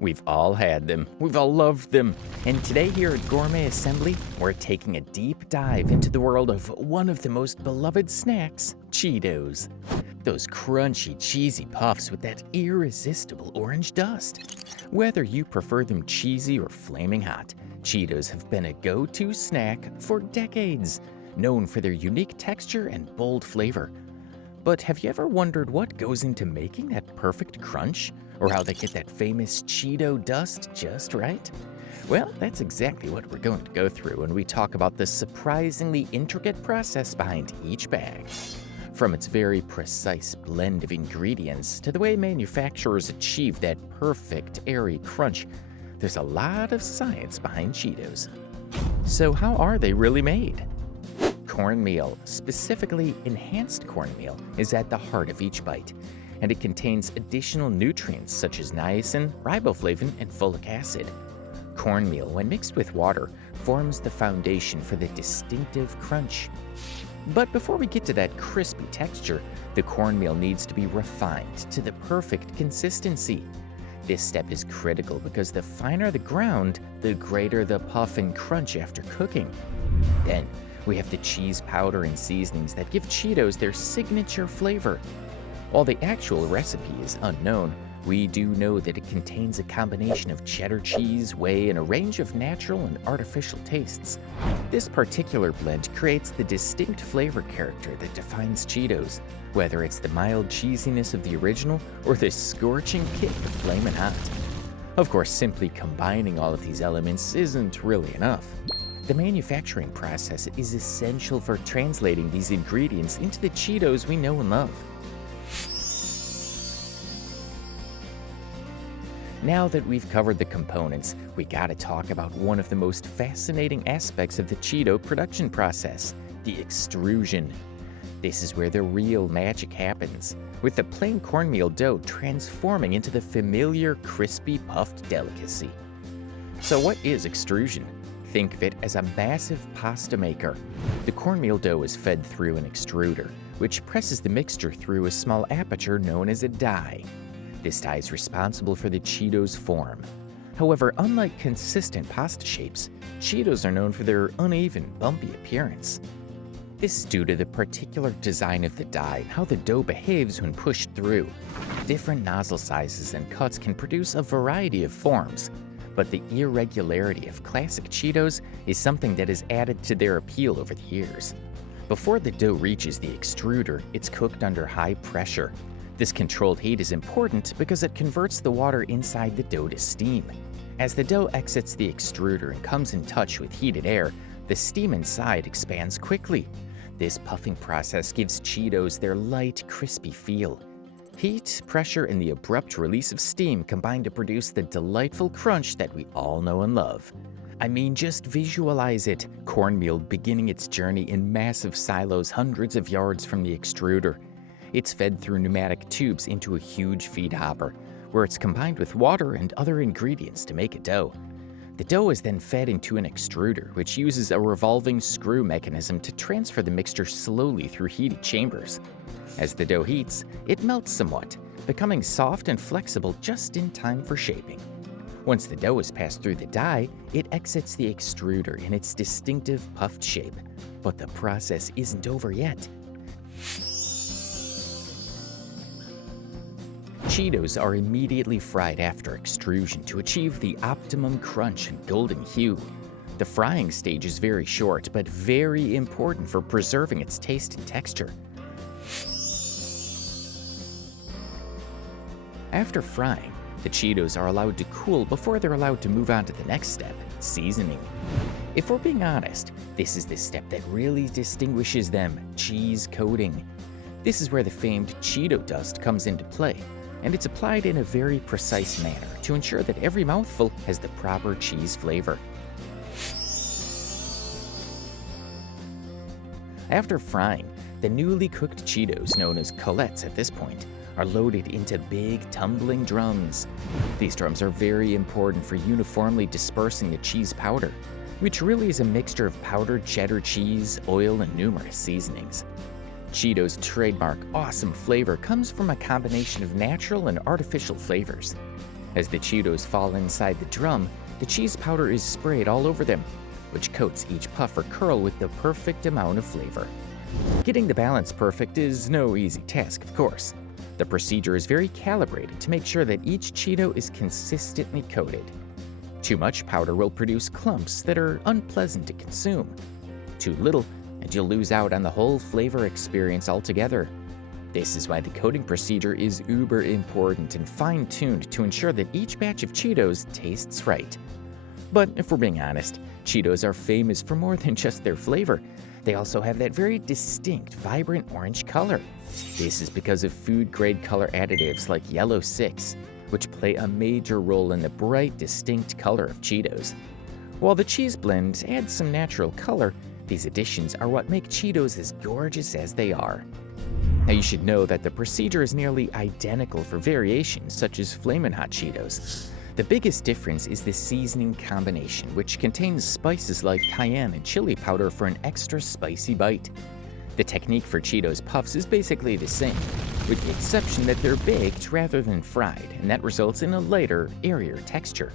We've all had them, we've all loved them, and today here at Gourmet Assembly, we're taking a deep dive into the world of one of the most beloved snacks, Cheetos. Those crunchy, cheesy puffs with that irresistible orange dust. Whether you prefer them cheesy or flaming hot, Cheetos have been a go-to snack for decades, known for their unique texture and bold flavor. But have you ever wondered what goes into making that perfect crunch? Or how they get that famous Cheeto dust just right? Well, that's exactly what we're going to go through when we talk about the surprisingly intricate process behind each bag. From its very precise blend of ingredients to the way manufacturers achieve that perfect airy crunch, there's a lot of science behind Cheetos. So how are they really made? Cornmeal, specifically enhanced cornmeal, is at the heart of each bite, and it contains additional nutrients such as niacin, riboflavin, and folic acid. Cornmeal, when mixed with water, forms the foundation for the distinctive crunch. But before we get to that crispy texture, the cornmeal needs to be refined to the perfect consistency. This step is critical because the finer the ground, the greater the puff and crunch after cooking. Then, we have the cheese powder and seasonings that give Cheetos their signature flavor. While the actual recipe is unknown, we do know that it contains a combination of cheddar cheese, whey, and a range of natural and artificial tastes. This particular blend creates the distinct flavor character that defines Cheetos, whether it's the mild cheesiness of the original or the scorching kick of Flamin' Hot. Of course, simply combining all of these elements isn't really enough. The manufacturing process is essential for translating these ingredients into the Cheetos we know and love. Now that we've covered the components, we gotta talk about one of the most fascinating aspects of the Cheeto production process, the extrusion. This is where the real magic happens, with the plain cornmeal dough transforming into the familiar crispy puffed delicacy. So what is extrusion? Think of it as a massive pasta maker. The cornmeal dough is fed through an extruder, which presses the mixture through a small aperture known as a die. This die is responsible for the Cheetos form. However, unlike consistent pasta shapes, Cheetos are known for their uneven, bumpy appearance. This is due to the particular design of the die and how the dough behaves when pushed through. Different nozzle sizes and cuts can produce a variety of forms, but the irregularity of classic Cheetos is something that has added to their appeal over the years. Before the dough reaches the extruder, it's cooked under high pressure. This controlled heat is important because it converts the water inside the dough to steam. As the dough exits the extruder and comes in touch with heated air, the steam inside expands quickly. This puffing process gives Cheetos their light, crispy feel. Heat, pressure, and the abrupt release of steam combine to produce the delightful crunch that we all know and love. I mean, just visualize it, cornmeal beginning its journey in massive silos hundreds of yards from the extruder. It's fed through pneumatic tubes into a huge feed hopper, where it's combined with water and other ingredients to make a dough. The dough is then fed into an extruder, which uses a revolving screw mechanism to transfer the mixture slowly through heated chambers. As the dough heats, it melts somewhat, becoming soft and flexible just in time for shaping. Once the dough is passed through the die, it exits the extruder in its distinctive puffed shape. But the process isn't over yet. Cheetos are immediately fried after extrusion to achieve the optimum crunch and golden hue. The frying stage is very short, but very important for preserving its taste and texture. After frying, the Cheetos are allowed to cool before they're allowed to move on to the next step, seasoning. If we're being honest, this is the step that really distinguishes them, cheese coating. This is where the famed Cheeto dust comes into play, and it's applied in a very precise manner to ensure that every mouthful has the proper cheese flavor. After frying, the newly cooked Cheetos, known as culettes at this point, are loaded into big, tumbling drums. These drums are very important for uniformly dispersing the cheese powder, which really is a mixture of powdered cheddar cheese, oil, and numerous seasonings. Cheetos' trademark awesome flavor comes from a combination of natural and artificial flavors. As the Cheetos fall inside the drum, the cheese powder is sprayed all over them, which coats each puff or curl with the perfect amount of flavor. Getting the balance perfect is no easy task, of course. The procedure is very calibrated to make sure that each Cheeto is consistently coated. Too much powder will produce clumps that are unpleasant to consume. Too little, and you'll lose out on the whole flavor experience altogether. This is why the coating procedure is uber important and fine-tuned to ensure that each batch of Cheetos tastes right. But if we're being honest, Cheetos are famous for more than just their flavor. They also have that very distinct, vibrant orange color. This is because of food-grade color additives like Yellow 6, which play a major role in the bright, distinct color of Cheetos. While the cheese blend adds some natural color, these additions are what make Cheetos as gorgeous as they are. Now you should know that the procedure is nearly identical for variations such as Flamin' Hot Cheetos. The biggest difference is the seasoning combination, which contains spices like cayenne and chili powder for an extra spicy bite. The technique for Cheetos Puffs is basically the same, with the exception that they're baked rather than fried, and that results in a lighter, airier texture.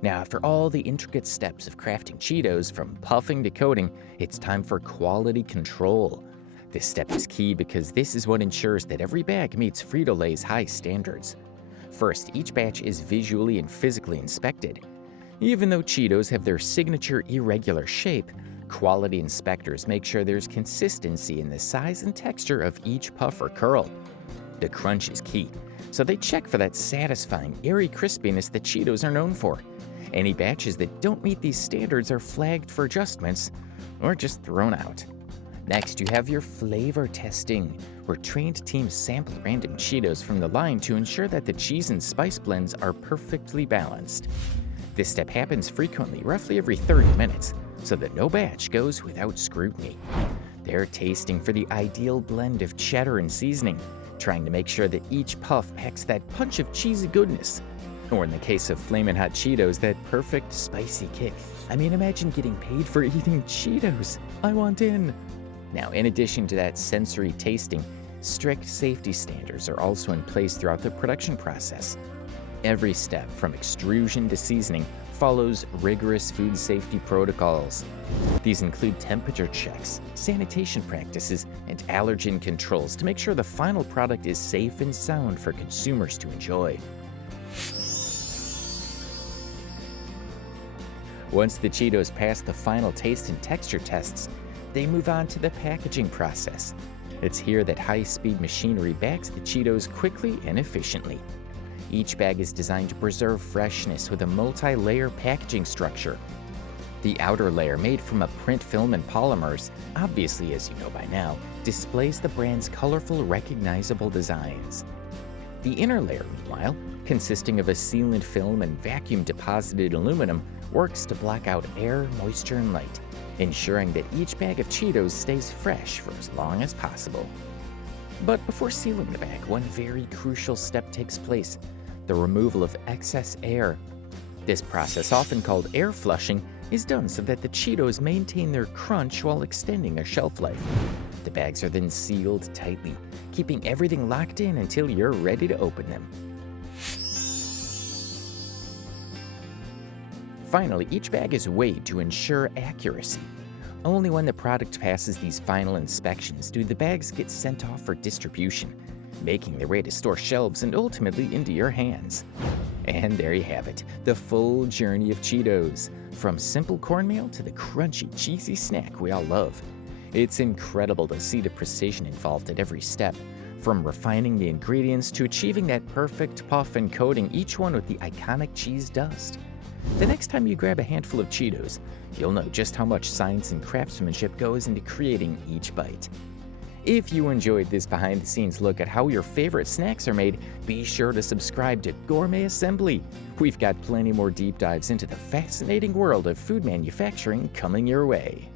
Now, after all the intricate steps of crafting Cheetos, from puffing to coating, it's time for quality control. This step is key because this is what ensures that every bag meets Frito-Lay's high standards. First, each batch is visually and physically inspected. Even though Cheetos have their signature irregular shape, quality inspectors make sure there's consistency in the size and texture of each puff or curl. The crunch is key, so they check for that satisfying, airy crispiness that Cheetos are known for. Any batches that don't meet these standards are flagged for adjustments or just thrown out. Next, you have your flavor testing, where trained teams sample random Cheetos from the line to ensure that the cheese and spice blends are perfectly balanced. This step happens frequently, roughly every 30 minutes, so that no batch goes without scrutiny. They're tasting for the ideal blend of cheddar and seasoning, trying to make sure that each puff packs that punch of cheesy goodness. Or in the case of Flamin' Hot Cheetos, that perfect spicy kick. I mean, imagine getting paid for eating Cheetos. I want in. Now, in addition to that sensory tasting, strict safety standards are also in place throughout the production process. Every step, from extrusion to seasoning, follows rigorous food safety protocols. These include temperature checks, sanitation practices, and allergen controls to make sure the final product is safe and sound for consumers to enjoy. Once the Cheetos pass the final taste and texture tests, they move on to the packaging process. It's here that high-speed machinery bags the Cheetos quickly and efficiently. Each bag is designed to preserve freshness with a multi-layer packaging structure. The outer layer, made from a print film and polymers, obviously, as you know by now, displays the brand's colorful, recognizable designs. The inner layer, meanwhile, consisting of a sealant film and vacuum-deposited aluminum, works to block out air, moisture, and light, ensuring that each bag of Cheetos stays fresh for as long as possible. But before sealing the bag, one very crucial step takes place: the removal of excess air. This process, often called air flushing, is done so that the Cheetos maintain their crunch while extending their shelf life. The bags are then sealed tightly, keeping everything locked in until you're ready to open them. Finally, each bag is weighed to ensure accuracy. Only when the product passes these final inspections do the bags get sent off for distribution, making their way to store shelves and ultimately into your hands. And there you have it, the full journey of Cheetos, from simple cornmeal to the crunchy, cheesy snack we all love. It's incredible to see the precision involved at every step, from refining the ingredients to achieving that perfect puff and coating each one with the iconic cheese dust. The next time you grab a handful of Cheetos, you'll know just how much science and craftsmanship goes into creating each bite. If you enjoyed this behind-the-scenes look at how your favorite snacks are made, be sure to subscribe to Gourmet Assembly. We've got plenty more deep dives into the fascinating world of food manufacturing coming your way.